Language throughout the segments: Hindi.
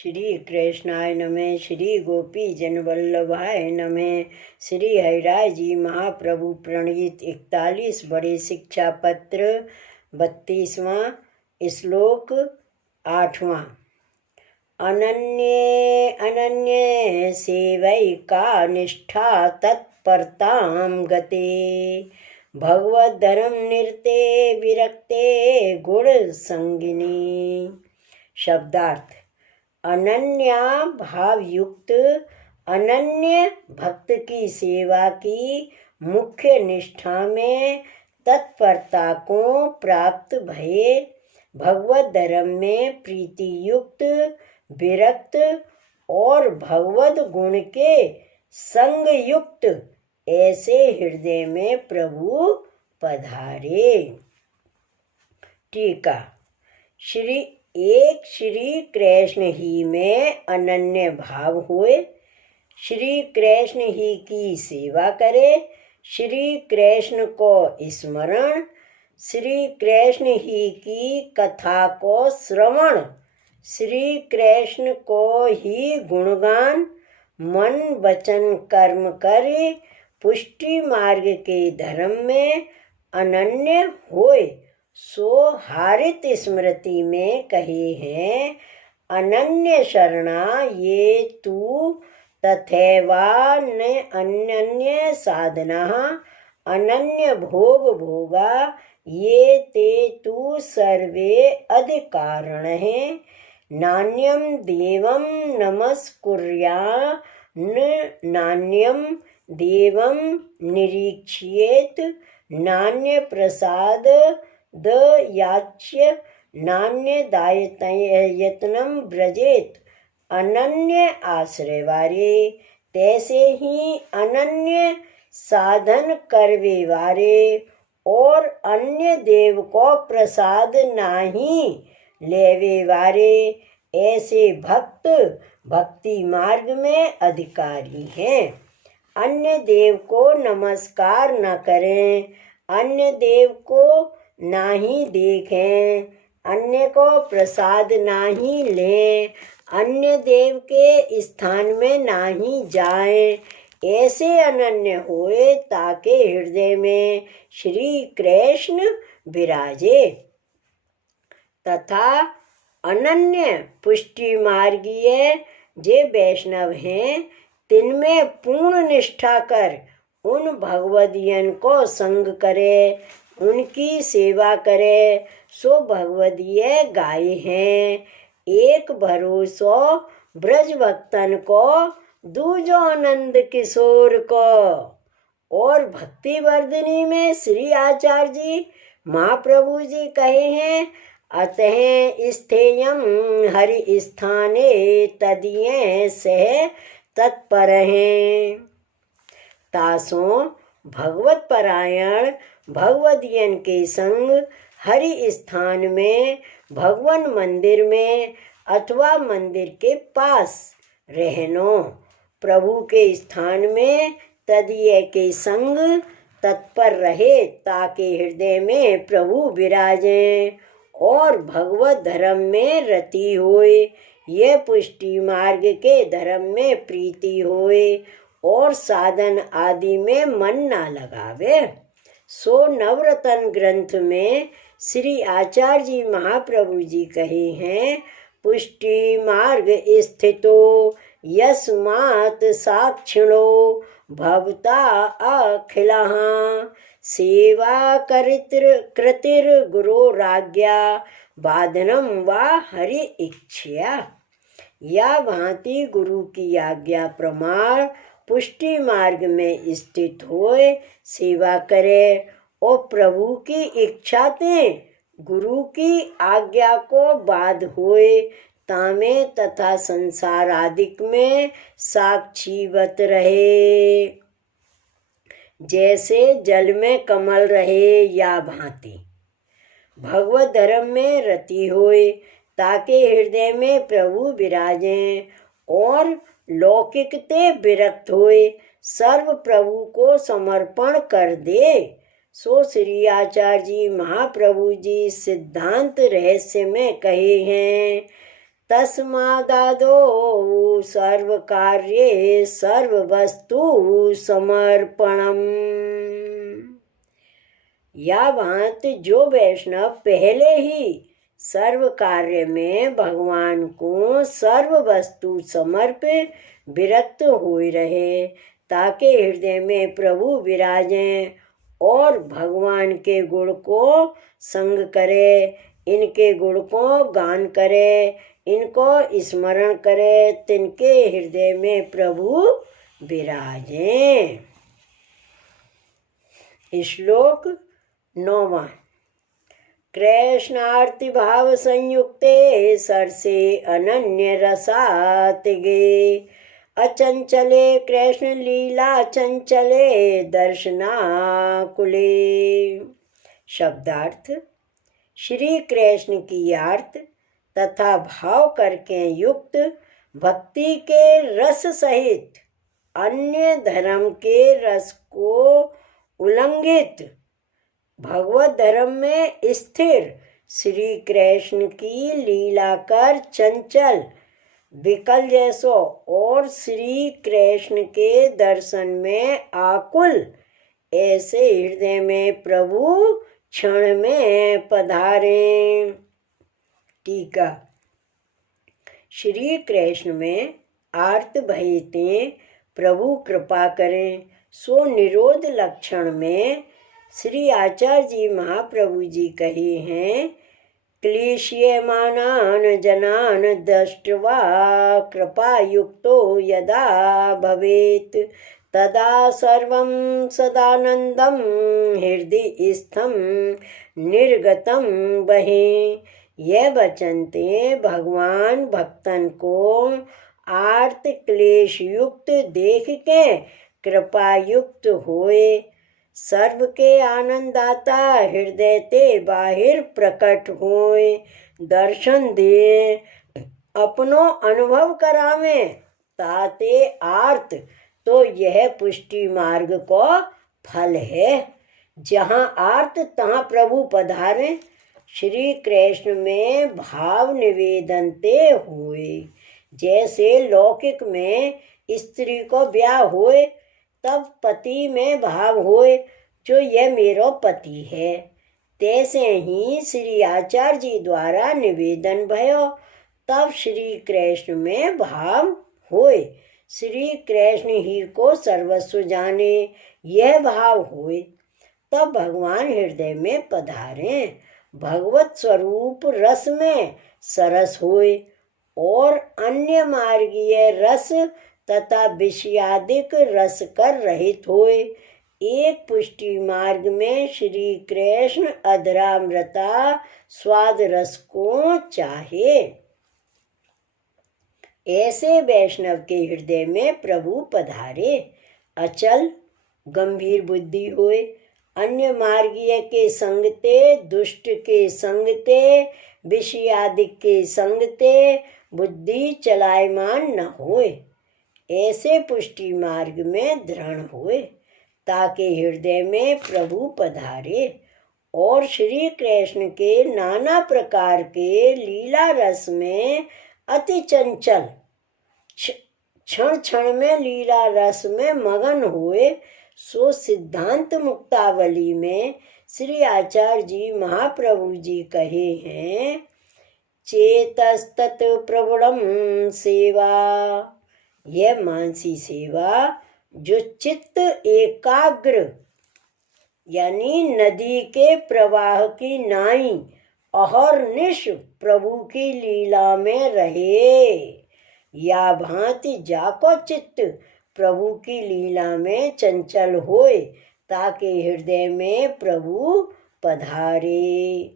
श्री कृष्णाय नमः। श्री गोपी जन वल्लभाय नमः। श्री हरिराय जी महाप्रभु प्रणीत 41 बड़े शिक्षा पत्र 32वां श्लोक 8वां। अनन्ये अनन्ये सेवैका निष्ठा तत्परतां गते भगवद्धरम निरते विरक्ते गुण संगिनी। शब्दार्थ: अनन्या भाव युक्त अनन्य भक्त की सेवा की मुख्य निष्ठा में तत्परता को प्राप्त भये भगवत धर्म में प्रीति युक्त विरक्त और भगवत गुण के संग युक्त ऐसे हृदय में प्रभु पधारे। टीका: श्री कृष्ण ही में अनन्य भाव होए, श्री कृष्ण ही की सेवा करे, श्री कृष्ण को स्मरण, श्री कृष्ण ही की कथा को श्रवण, श्री कृष्ण को ही गुणगान मन वचन कर्म करे पुष्टि मार्ग के धर्म में अनन्य होए, सो हारित स्मृति में कहे हैं अनन्य शरणा ये तू तथैवा न अनन्य साधना अनन्य भोग भोगा ये ते तू सर्वे अधिकारण है। नान्यम देवम नमस्कुर्या नान्यम देवम निरीक्ष्येत नान्य प्रसाद दयाच्य नान्य दायतनम व्रजेत। अनन्य आश्रय वारे तैसे ही अनन्य साधन करवे वारे और अन्य देव को प्रसाद नाही लेवे वारे ऐसे भक्त भक्ति मार्ग में अधिकारी हैं। अन्य देव को नमस्कार न करें, अन्य देव को नाही देखें, अन्य को प्रसाद नाही लें, अन्य देव के स्थान में नाही जाएं, ऐसे अनन्य होए ताके हृदय में श्री कृष्ण विराजे। तथा अनन्य पुष्टि मार्गीय जे वैष्णव हैं तिनमें पूर्ण निष्ठा कर उन भगवदियन को संग करे, उनकी सेवा करे, सो भगवदीय गाये हैं। एक भरोसो ब्रज भक्तन को दूजो आनंद किशोर को। और भक्ति वर्धनी में श्री आचार्य जी महाप्रभु जी कहे हैं अतः स्थेयम हरि स्थाने तदीय सह तत्पर हैं। तासों भगवत परायण भगवदियन के संग हरि स्थान में भगवान मंदिर में अथवा मंदिर के पास रहनो, प्रभु के स्थान में तदीय के संग तत्पर रहे ताकि हृदय में प्रभु विराजें और भगवत धर्म में रति होए, यह पुष्टि मार्ग के धर्म में प्रीति होए और साधन आदि में मन ना लगावे। सो नवरतन ग्रंथ में श्री आचार्य जी महाप्रभु जी कहे हैं पुष्टि मार्ग स्थितो यस्मात् साक्षिणो भवता अखिलः सेवा कृतिर गुरो राज्ञा बाधनम वा हरि इच्छया। या भांति गुरु की आज्ञा प्रमाण पुष्टि मार्ग में स्थित होए सेवा करे और प्रभु की इच्छा ते गुरु की आज्ञा को बाध होए तामे तथा संसार आदिक में साक्षीवत रहे, जैसे जल में कमल रहे या भांति भगवत धर्म में रति होए ताकि हृदय में प्रभु विराजें और लौकिक ते विरक्त होए सर्व प्रभु को समर्पण कर दे। सो श्री आचार्य जी महाप्रभु जी सिद्धांत रहस्य में कहे हैं तस्मादादौ सर्वकार्ये सर्ववस्तु समर्पणम्। या भांत जो वैष्णव पहले ही सर्व कार्य में भगवान को सर्व वस्तु समर्पित विरक्त हुए रहे, ताकि हृदय में प्रभु विराजें और भगवान के गुण को संग करे, इनके गुण को गान करे, इनको स्मरण करे, तिनके हृदय में प्रभु विराजें। श्लोक 9वां। कृष्णार्ति भाव संयुक्ते सरसे अनन्य रसातिगे, अचंचले कृष्ण लीला चंचले दर्शनाकुले। शब्दार्थ। श्री कृष्ण की आर्त तथा भाव करके युक्त भक्ति के रस सहित अन्य धर्म के रस को उल्लंघित भगवत धर्म में स्थिर श्री कृष्ण की लीला कर चंचल विकल जैसो और श्री कृष्ण के दर्शन में आकुल ऐसे हृदय में प्रभु क्षण में पधारें। टीका। श्री कृष्ण में आर्त भयते प्रभु कृपा करें, सो निरोध लक्षण में श्री आचार्य जी महाप्रभु जी कहे हैं, क्लेश्यमानान जनान दृष्ट्वा कृपा युक्तो यदा भवेत्, तदा सर्वं सदानंदम हृदय स्थम निर्गतम बहे। यह वचनते भगवान भक्तन को आर्त क्लेश युक्त देख के कृपा युक्त होए, सर्व के आनंदाता हृदय ते बाहिर प्रकट होए, दर्शन दे अपनो अनुभव करावे, ताते आर्त तो यह पुष्टि मार्ग को फल है। जहाँ आर्त तहाँ प्रभु पधारे। श्री कृष्ण में भाव निवेदन ते हुए, जैसे लौकिक में स्त्री को ब्याह होए तब पति में भाव होए जो यह मेरो पति है, तैसे ही श्री आचार्य जी द्वारा निवेदन भयो तब श्री कृष्ण में भाव होए। श्री कृष्ण ही को सर्वस्व जाने यह भाव होए, तब भगवान हृदय में पधारे, भगवत स्वरूप रस में सरस होए और अन्य मार्गीय रस तथा विषयादिक रस कर रहित होए। एक पुष्टि मार्ग में श्री कृष्ण अधरामृता स्वाद रस को चाहे, ऐसे वैष्णव के हृदय में प्रभु पधारे। अचल गंभीर बुद्धि होए, अन्य मार्गीय के संगते, दुष्ट के संगते, विषयादिक के संगते बुद्धि चलायमान न होए, ऐसे पुष्टि मार्ग में दृढ़ होए, ताकि हृदय में प्रभु पधारे और श्री कृष्ण के नाना प्रकार के लीला रस में अति चंचल क्षण क्षण में लीला रस में मगन हुए। सो सिद्धांत मुक्तावली में श्री आचार्य जी महाप्रभु जी कहे हैं, चेतस्तत प्रबुड़म सेवा, यह मानसी सेवा जो चित्त एकाग्र यानी नदी के प्रवाह की नाई अहर्निश प्रभु की लीला में रहे, या भांति जाको चित्त प्रभु की लीला में चंचल होए, ताकि हृदय में प्रभु पधारे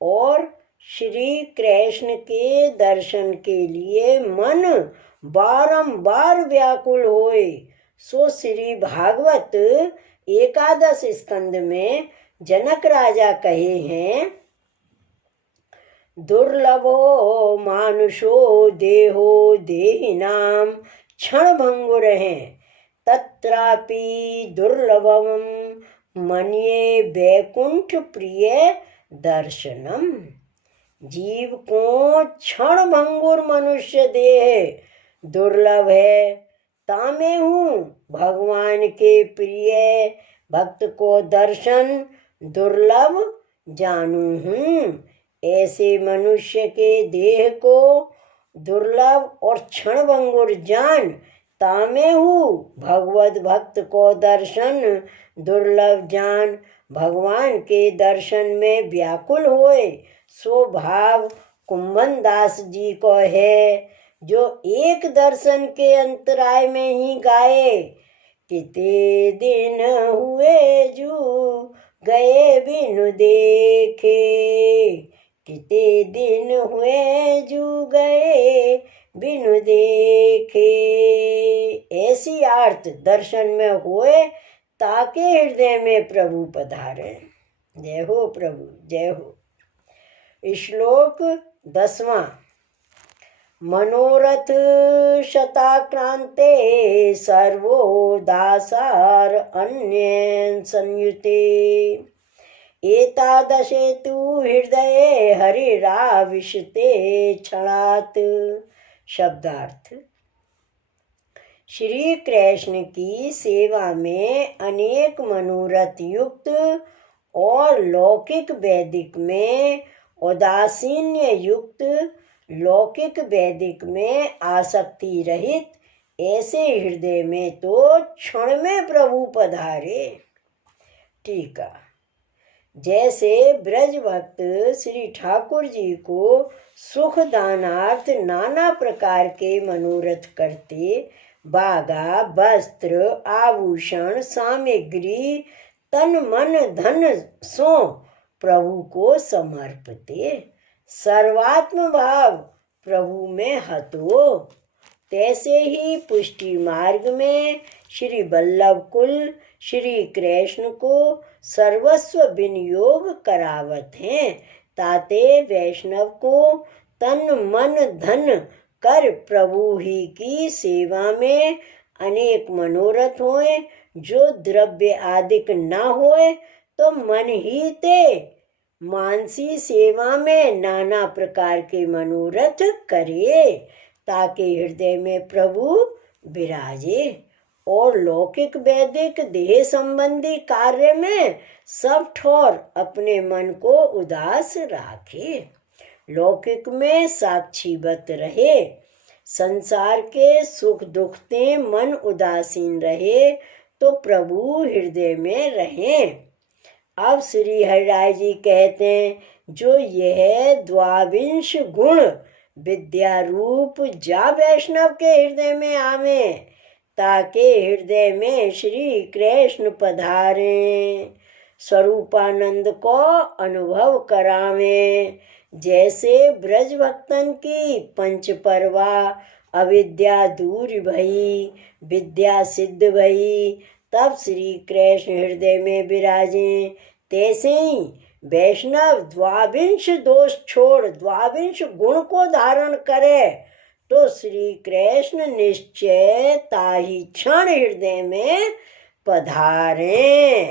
और श्री कृष्ण के दर्शन के लिए मन बारंबार व्याकुल होए। सो श्री भागवत एकादश स्कंद में जनक राजा कहे हैं, दुर्लभो मानुषो देहो देहिनाम क्षण भंगुर हैं, तत्रापि दुर्लभम मन्ये वैकुंठ प्रिय दर्शनम। जीव को क्षण भंगुर मनुष्य देह दुर्लभ है, तामे हूँ भगवान के प्रिय भक्त को दर्शन दुर्लभ जानू हूँ। ऐसे मनुष्य के देह को दुर्लभ और क्षण भंगुर जान, तामे हूँ भगवत भक्त को दर्शन दुर्लभ जान। भगवान के दर्शन में व्याकुल होए सो भाव कुंभन दास जी को है, जो एक दर्शन के अंतराय में ही गाए। कितने दिन हुए जू गए बिनु देखे, कितने दिन हुए जू गए बिनु देखे। ऐसी आर्त दर्शन में होए ताके हृदय में प्रभु पधारे। जय हो प्रभु, जय हो। श्लोक 10वां। मनोरथ शताक्रांते सर्वो दासार अन्य संयुते, एतादशे तु हृदये हरिराविशते क्षणात्। शब्दार्थ। श्री कृष्ण की सेवा में अनेक मनोरथ युक्त और लौकिक वैदिक में उदासीन्य युक्त, लौकिक वैदिक में आसक्ति रहित, ऐसे हृदय में तो क्षण में प्रभु पधारे। टीका। जैसे ब्रज भक्त श्री ठाकुर जी को सुख दानार्थ नाना प्रकार के मनोरथ करते, बागा वस्त्र आभूषण सामग्री तन मन धन सो प्रभु को समर्पते, सर्वात्म भाव प्रभु में हतो, तैसे ही पुष्टि मार्ग में श्री वल्लभ कुल श्री कृष्ण को सर्वस्व विनियोग करावत हैं, ताते वैष्णव को तन मन धन कर प्रभु ही की सेवा में अनेक मनोरथ होए, जो द्रव्य आदिक न होए तो मन ही ते मानसी सेवा में नाना प्रकार के मनोरथ करे, ताकि हृदय में प्रभु विराजे और लौकिक वैदिक देह संबंधी कार्य में सब ठोर अपने मन को उदास राखे, लौकिक में साक्षीवत रहे, संसार के सुख दुख ते मन उदासीन रहे तो प्रभु हृदय में रहें। अब श्री हरिराय जी कहते हैं, जो यह द्वाविंश गुण विद्या रूप जा वैष्णव के हृदय में आवे, ताके हृदय में श्री कृष्ण पधारे, स्वरूपानंद को अनुभव करावे। जैसे ब्रज भक्तन की पंच परवा अविद्या दूर भई, विद्या सिद्ध भई, तब श्री कृष्ण हृदय में विराजे, तैसे ही वैष्णव द्वाविंश दोष छोड़ द्वाविंश गुण को धारण करे तो श्री कृष्ण निश्चय ताही क्षण हृदय में पधारे।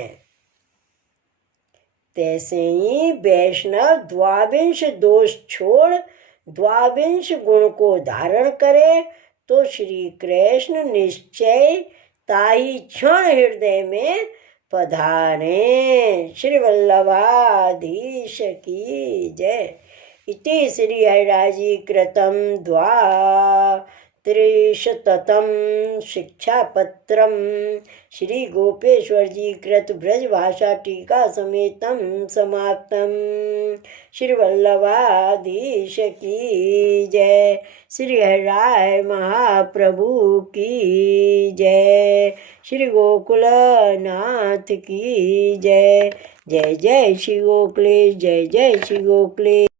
तैसे ही वैष्णव द्वाविंश दोष छोड़ द्वाविंश गुण को धारण करे तो श्री कृष्ण निश्चय ताही क्षण हृदय में पधारे। श्री वल्लभाधीश की जय। इति श्री हरिराजी कृतं द्वात्रिशततम शिक्षापत्रम श्री गोपेश्वर जी कृत ब्रज भाषा टीका समेतम समाप्तम। श्री वल्लभाधीश की जय। श्री हरिराय महाप्रभु की जय। श्री गोकुलनाथ की जय। जय जय श्री गोकुलेश, जय जय श्री गोकुलेश।